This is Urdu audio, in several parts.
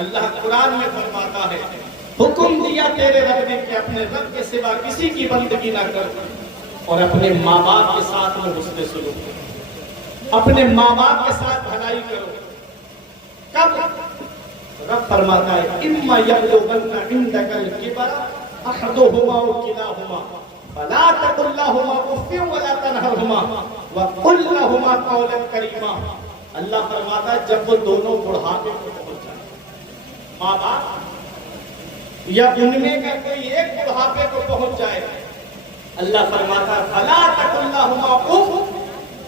اللہ قرآن میں فرماتا ہے حکم دیا تیرے رب نے کہ اپنے رب کے سوا کسی کی بندگی نہ کر اور اپنے ماں باپ کے ساتھ میں حسن سلوک کرو، اپنے ماں باپ کے ساتھ بھلائی کرو۔ کب؟ رب فرماتا ہے اما یبلغن عندک الکبر احدہما او کلاہما فلا تقل لہما اف ولا تنہرہما وقل لہما قولا کریما۔ اللہ فرماتا ہے جب وہ دونوں بڑھاپے کو پہنچ جائیں، ماں باپ یا ان میں کا کوئی ایک بڑھاپے کو پہنچ جائے، اللہ فرماتا ہے فلا تقل لہما اف،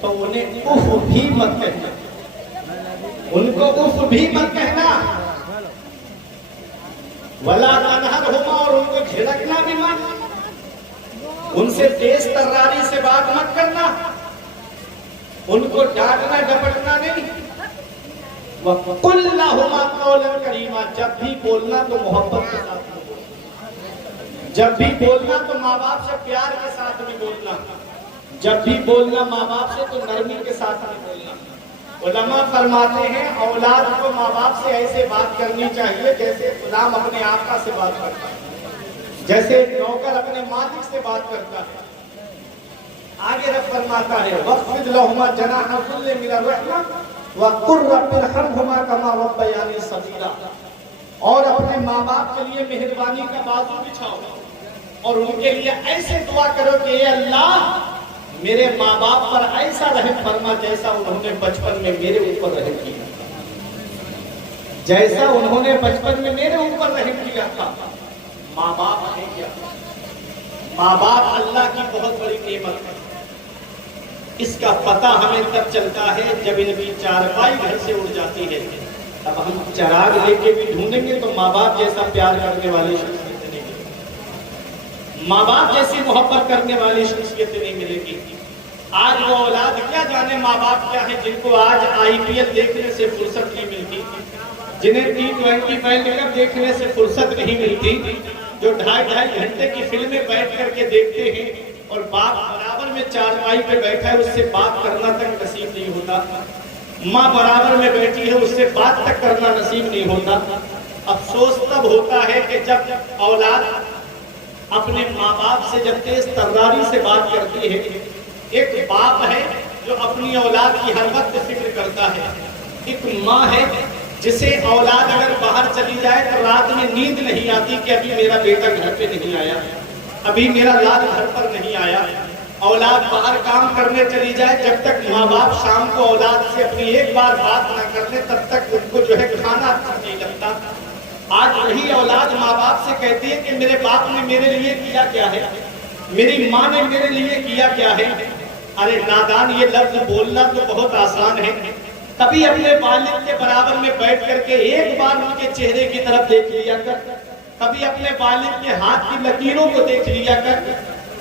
تو انہیں اف بھی مت کہنا، ان کو اف بھی مت کہنا، ولا تنہرہما، اور ان کو جھڑکنا بھی مت، ان سے تیز تراری سے بات مت کرنا، ان کو ڈانٹنا ڈپٹنا نہیں۔ وَقُلْ لَهُمَا قَوْلًا كَرِيمًا، جب بھی بولنا تو محبت کے ساتھ میں بولنا، جب بھی بولنا تو ماں باپ سے پیار کے ساتھ میں بولنا، جب بھی بولنا ماں باپ سے تو نرمی کے ساتھ میں بولنا۔ علماء فرماتے ہیں اولاد کو ماں باپ سے ایسے بات کرنی چاہیے جیسے غلام اپنے آقا سے بات کرتا ہے، جیسے ایک نوکر اپنے مالک سے بات کرتا ہے۔ آگے رب فرماتا ہے وَخْفِضْ لَهُمَا جَنَاحَ الذُّلِّ مِنَ الرَّحْمَةِ وَقُلْ رَبِّ ارْحَمْهُمَا كَمَا رَبَّيَانِي صَغِيرًا، اور اپنے ماں باپ کے لیے مہربانی کا بازو بچھاؤ اور ان کے لیے ایسے دعا کرو کہ اے اللہ میرے ماں باپ پر ایسا رحم فرما جیسا انہوں نے بچپن میں میرے اوپر رحم کیا، جیسا انہوں نے بچپن میں میرے اوپر رحم کیا تھا۔ ماں باپ ہے کیا؟ ماں باپ اللہ کی بہت بڑی نعمت ہے۔ اس کا پتہ ہمیں تب چلتا ہے جب ان کی چارپائی گھر سے اڑ جاتی ہے۔ اب ہم چراغ لے کے بھی ڈھونڈیں گے تو ماں باپ جیسا پیار کرنے والی شخصیت نہیں ملے گی، ماں باپ جیسی محبت کرنے والی شخصیت نہیں ملے گی۔ آج وہ اولاد کیا جانے ماں باپ کیا ہیں جن کو آج آئی پی ایل دیکھنے سے فرصت نہیں ملتی، جنہیں T20 ورلڈ کپ دیکھنے سے فرصت نہیں ملتی، جو 2.5 گھنٹے کی فلمیں بیٹھ کر کے دیکھتے ہیں اور باپ برابر میں چارپائی پہ بیٹھا ہے اس سے بات کرنا تک نصیب نہیں ہوتا، ماں برابر میں بیٹھی ہے اس سے بات تک کرنا نصیب نہیں ہوتا۔ افسوس تب ہوتا ہے کہ جب اولاد اپنے ماں باپ سے جب تیز تراری سے بات کرتی ہے۔ ایک باپ ہے جو اپنی اولاد کی ہر وقت فکر کرتا ہے، ایک ماں ہے جسے اولاد اگر باہر چلی جائے تو رات میں نیند نہیں آتی کہ ابھی میرا بیٹا گھر پہ نہیں آیا، ابھی میرا لال گھر پر نہیں آیا۔ اولاد باہر کام کرنے چلی جائے، جب تک ماں باپ شام کو اولاد سے اپنی ایک بار بات نہ کر لے تب تک ان کو جو ہے کھانا اچھا نہیں لگتا۔ آج وہی اولاد ماں باپ سے کہتی ہے کہ میرے باپ نے میرے لیے کیا کیا ہے، میری ماں نے میرے لیے کیا کیا ہے۔ ارے نادان، یہ لفظ بولنا تو بہت آسان ہے، کبھی اپنے والد کے برابر میں بیٹھ کر کے ایک بار ان کے چہرے کی طرف دیکھ لیا کر، کبھی اپنے والد کے ہاتھ کی لکیروں کو دیکھ لیا کر،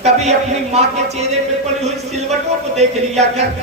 کبھی اپنی ماں کے چہرے پہ پڑی ہوئی سلوٹوں کو دیکھ لیا کر۔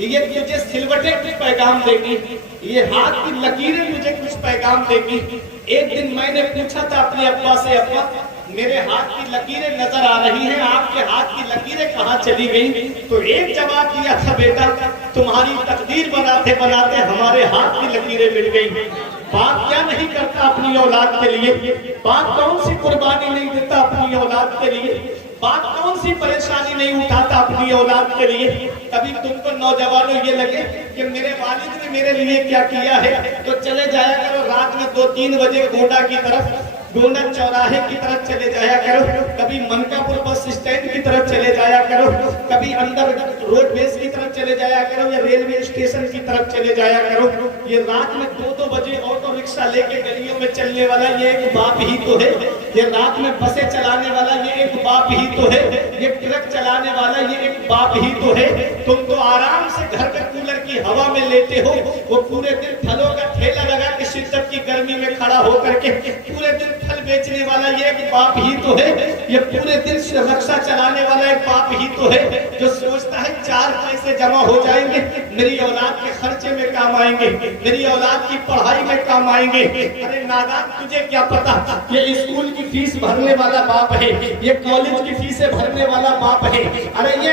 یہ تجھے سلوٹیں کچھ پیغام دے گی، یہ ہاتھ کی لکیریں مجھے کچھ پیغام دے گی۔ ایک دن میں نے پوچھا تھا اپنے ابا سے، ابا میرے ہاتھ کی لکیریں نظر آ رہی ہیں، آپ کے ہاتھ کی لکیریں کہاں چلی گئیں؟ تو ایک جواب دیا تھا، بیٹا تمہاری تقدیر بناتے بناتے ہمارے ہاتھ کی لکیریں مل گئی۔ باپ کیا نہیں کرتا اپنی اولاد کے لیے؟ باپ کون سی قربانی نہیں دیتا اپنی اولاد کے لیے؟ باپ کون سی پریشانی نہیں اٹھاتا اپنی اولاد کے لیے؟ کبھی تم کو نوجوانوں یہ لگے کہ میرے والد نے میرے لیے کیا کیا ہے تو چلے جایا کرو رات میں 2-3 بجے گونڈا کی طرف، گونڈا چوراہے کی طرف چلے جایا کرو، کبھی منکاپور بس اسٹینڈ کی طرف چلے جایا کرو، کبھی اندر روڈ بیس کی طرف چلے جایا کرو یا ریلوے اسٹیشن کی طرف چلے جایا کرو۔ یہ رات میں 2-2 بجے آٹو رکشہ لے کے گلیوں میں چلنے والا یہ ایک باپ ہی تو ہے، یہ رات میں بسیں چلانے والا یہ ایک باپ ہی تو ہے، یہ ٹرک چلانے والا یہ ایک باپ ہی تو ہے۔ تم تو آرام سے گھر کے کولر کی ہوا میں لیتے ہو، وہ پورے دن پھلوں کا ٹھیلا لگا کے شدت کی گرمی میں کھڑا ہو کر کے پورے دن پھل بیچنے والا یہ ایک باپ ہی تو ہے، یہ پورے دن رکشہ چلانے والا ایک باپ ہی تو ہے جو سوچتا ہے 4 پیسے جمع ہو جائیں گے میری اولاد کے خرچے میں کام آئیں گے، میری اولاد کی پڑھائی میں کام آئیں گے۔ ارے نادان، تجھے کیا پتا یہ اسکول کی فیس بھرنے والا باپ ہے، یہ کالج کی فیسیں بھرنے والا باپ ہے، ارے یہ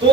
2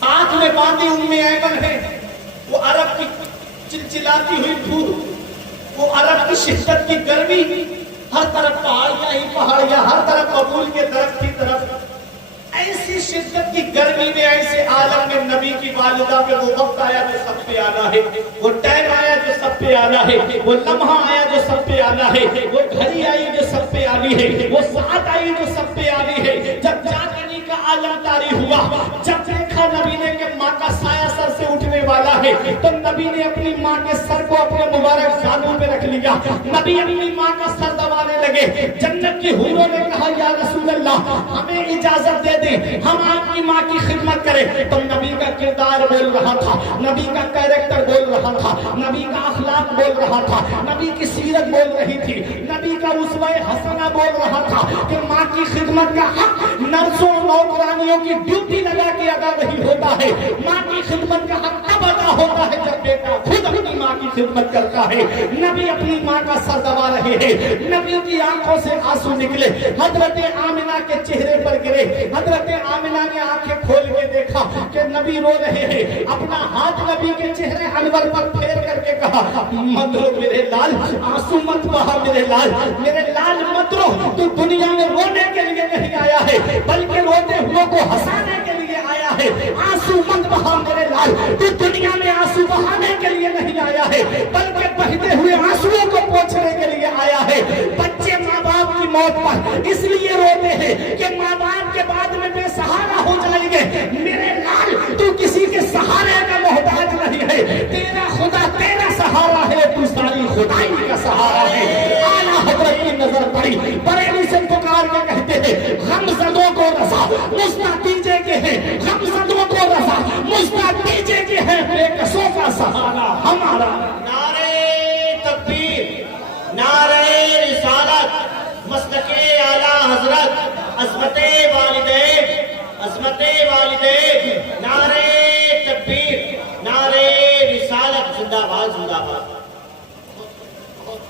ساتھ میں باندھی ایمن ہے، وہ عرب کی چلچلاتی ہوئی دھوپ، وہ عرب کی شدت کی گرمی، ہر طرف پہاڑیاں ہی پہاڑیاں، ہر طرف قبول کے درخت کی طرف، ایسی شدت کی گرمی میں، ایسے عالم میں نبی کی والدہ پہ وہ وقت آیا جو سب پہ آنا ہے، وہ ٹائم آیا جو سب پہ آنا ہے، وہ لمحہ آیا جو سب پہ آنا ہے، وہ گھڑی آئی جو سب پہ آنی ہے، وہ ساعت آئی جو سب پہ آنی ہے۔ جب جاگنی کا عالم طاری ہوا، جب دیکھا نبی نے کہ ماں کا سایہ سر سے اٹھنے والا ہے، تو نبی نے اپنی ماں کے سر کو اپنے مبارک زانوں پہ رکھ لیا، نبی اپنی ماں کا سر دبانے لگے۔ جنت کی حوروں نے کہا یا رسول اللہ ہمیں اجازت دے دیں ہم آپ کی ماں کی خدمت کریں، تو نبی کا کردار بول رہا تھا، نبی کا کیریکٹر بول رہا تھا، نبی کا اخلاق بول رہا تھا، نبی کی سیرت بول رہی تھی، نبی کا اسوہ حسنہ بول رہا تھا کہ ماں کی خدمت کا حق نرسوں نوکرانیوں کی ڈیوٹی لگا کے ادا نہیں ہوتا ہے، ماں کی خدمت کا حق تب ادا ہوتا ہے جب بیٹا خود اپنی ماں کی خدمت کرتا ہے۔ نبی اپنی ماں کا سر دبا رہے ہیں، نبی کی آنکھوں سے آنسو نکلے، حضرت آمنہ کے چہرے پر گرے، حضرت آمنہ نے آنکھیں کھول کے دیکھا کہ نبی رو رہے ہیں، اپنا ہاتھ نبی کے چہرے انور پر پھیر کر کے کہا مت رو میرے لال، آنسو مت بہا میرے لال، میرے لال مت رو، تو دنیا میں رونے کے لیے نہیں آیا ہے بلکہ روتے ہوئے کو ہنسانے کے لیے آیا ہے، آنسو مت بہا میرے لال، تو دنیا میں آنسو بہانے کے لیے نہیں آیا ہے بلکہ بہتے ہوئے آنسوؤں کو پوچھنے کے لیے آیا ہے۔ بچے ماں باپ کی موت پر اس لیے روتے ہیں کہ ماں باپ کے بعد میں بے سہارا ہو جائیں گے، میرے لال تو کسی کے سہارے کا محتاج نہیں ہے، تیرا خدا تیرا سہارا ہے، تو ساری خدائی کا سہارا ہے۔ اعلیٰ حضرت کی نظر پڑی، بریلی سے پکار کے کہتے ہیں غمزدوں کو رضا مستعدیجے کے ہیں، غمزدوں کو رضا مستعدیجے کے ہیں، بے کسوں کا سہارا ہمارا۔ نعرہ تکبیر، نعرہ رسالت، مسلک اعلیٰ حضرت، عظمت والدین، عظمت والدین، نعرہ تکبیر، نعرہ رسالت، زندہ باد زندہ باد۔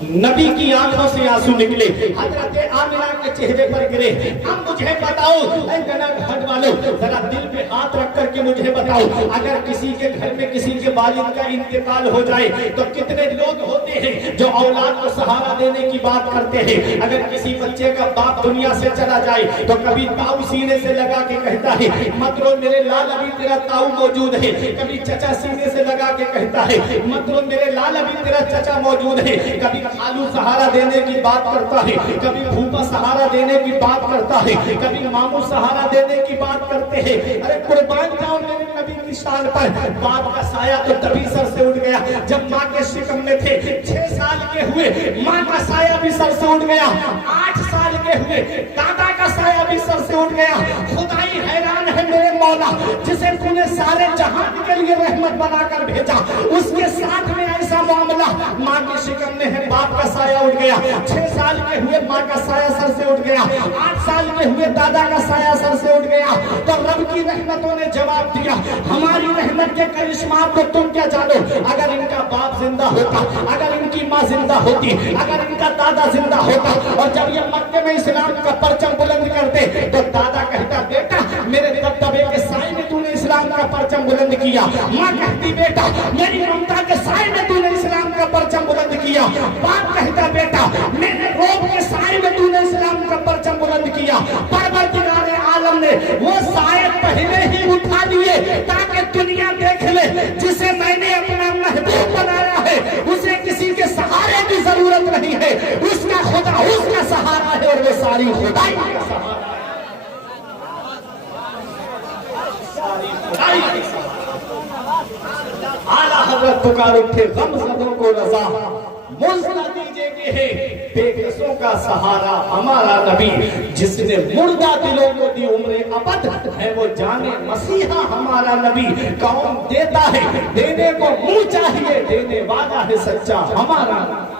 نبی کی آنکھوں سے آنسو نکلے، حضرت آمنہ کے چہرے پر گرے۔ اب مجھے بتاؤ اے جناب گھر والوں، ذرا دل پہ ہاتھ رکھ کر کے مجھے بتاؤ، اگر کسی کے گھر میں کسی کے والد کا انتقال ہو جائے تو کتنے لوگ ہوتے ہیں جو اولاد کو سہارا دینے کی بات کرتے ہیں؟ اگر کسی بچے کا باپ دنیا سے چلا جائے تو کبھی تاؤ سینے سے لگا کے کہتا ہے مت رو میرے لال ابھی تیرا تاؤ موجود ہے، کبھی چچا سینے سے لگا کے کہتا ہے مت رو میرے لال ابھی تیرا چچا موجود ہے، کبھی خالو سہارا دینے کی بات کرتا ہے، کبھی پھوپا سہارا دینے کی بات کرتا ہے، کبھی ماموں سہارا دینے کی بات کرتے ہیں۔ ارے قربان جاؤ میرے نبی کی شان پر، باپ کا سایہ تو تبھی سر سے اٹھ گیا جب ماں کے شکم میں تھے، 6 سال کے ہوئے ماں کا سایہ بھی سر سے اٹھ گیا، 8 سال کے ہوئے دادا کا سایہ بھی سر سے اٹھ گیا۔ خدائی حیران ہے میرے مولا، جسے تو نے سارے جہان کے لیے رحمت بنا کر بھیجا، اس کے ساتھ میں ایسا معاملہ، ماں کے شکم میں ہے باپ کا سایہ اٹھ گیا، 6 سال کے ہوئے ماں کا سایہ سر سے اٹھ گیا، 8 سال کے ہوئے دادا کا سایہ سر سے اٹھ گیا، تو رب کی رحمتوں نے جواب دیا ہماری رحمت کے کرشمات کو تم کیا جانو؟ اگر ان کا باپ زندہ ہوتا، اگر ان کی ماں زندہ ہوتی، اگر ان کا دادا زندہ ہوتا، اور جب یہ مکے میں اسلام کا پرچم بلند کرتے تو دادا کہتا بیٹا میرے دبدبے کے سائے میں تو نے اسلام کا پرچم بلند کیا، ماں کہتی بیٹا میری ممتا کے سائے میں تو نے اسلام کا پرچم بلند کیا، باپ کہتا بیٹا میرے روب کے سائے میں تو نے اسلام کا پرچم بلند کیا۔ پروردگار عالم نے وہ سائے پہلے ہی اٹھا دیے تاکہ دنیا دیکھ لے جسے میں نے اپنا محبوب بنایا ہے اسے کسی کے سہارے کی ضرورت نہیں ہے، اس کا خدا اس کا سہارا ہے اور وہ ساری خدائی کا سہارا ہے، ساری خدائی کا سہارا۔ اعلیٰ حضرت پکار اٹھے غمزدوں کو رضا مستعدیجے کے ہیں، بے کسوں کا سہارا ہمارا نبی، جس نے مردہ دلوں کو دی عمر ابد ہے وہ جانے مسیحا ہمارا نبی۔ کون دیتا ہے دینے کو منہ چاہیے، دینے والا ہے سچا ہمارا نبی۔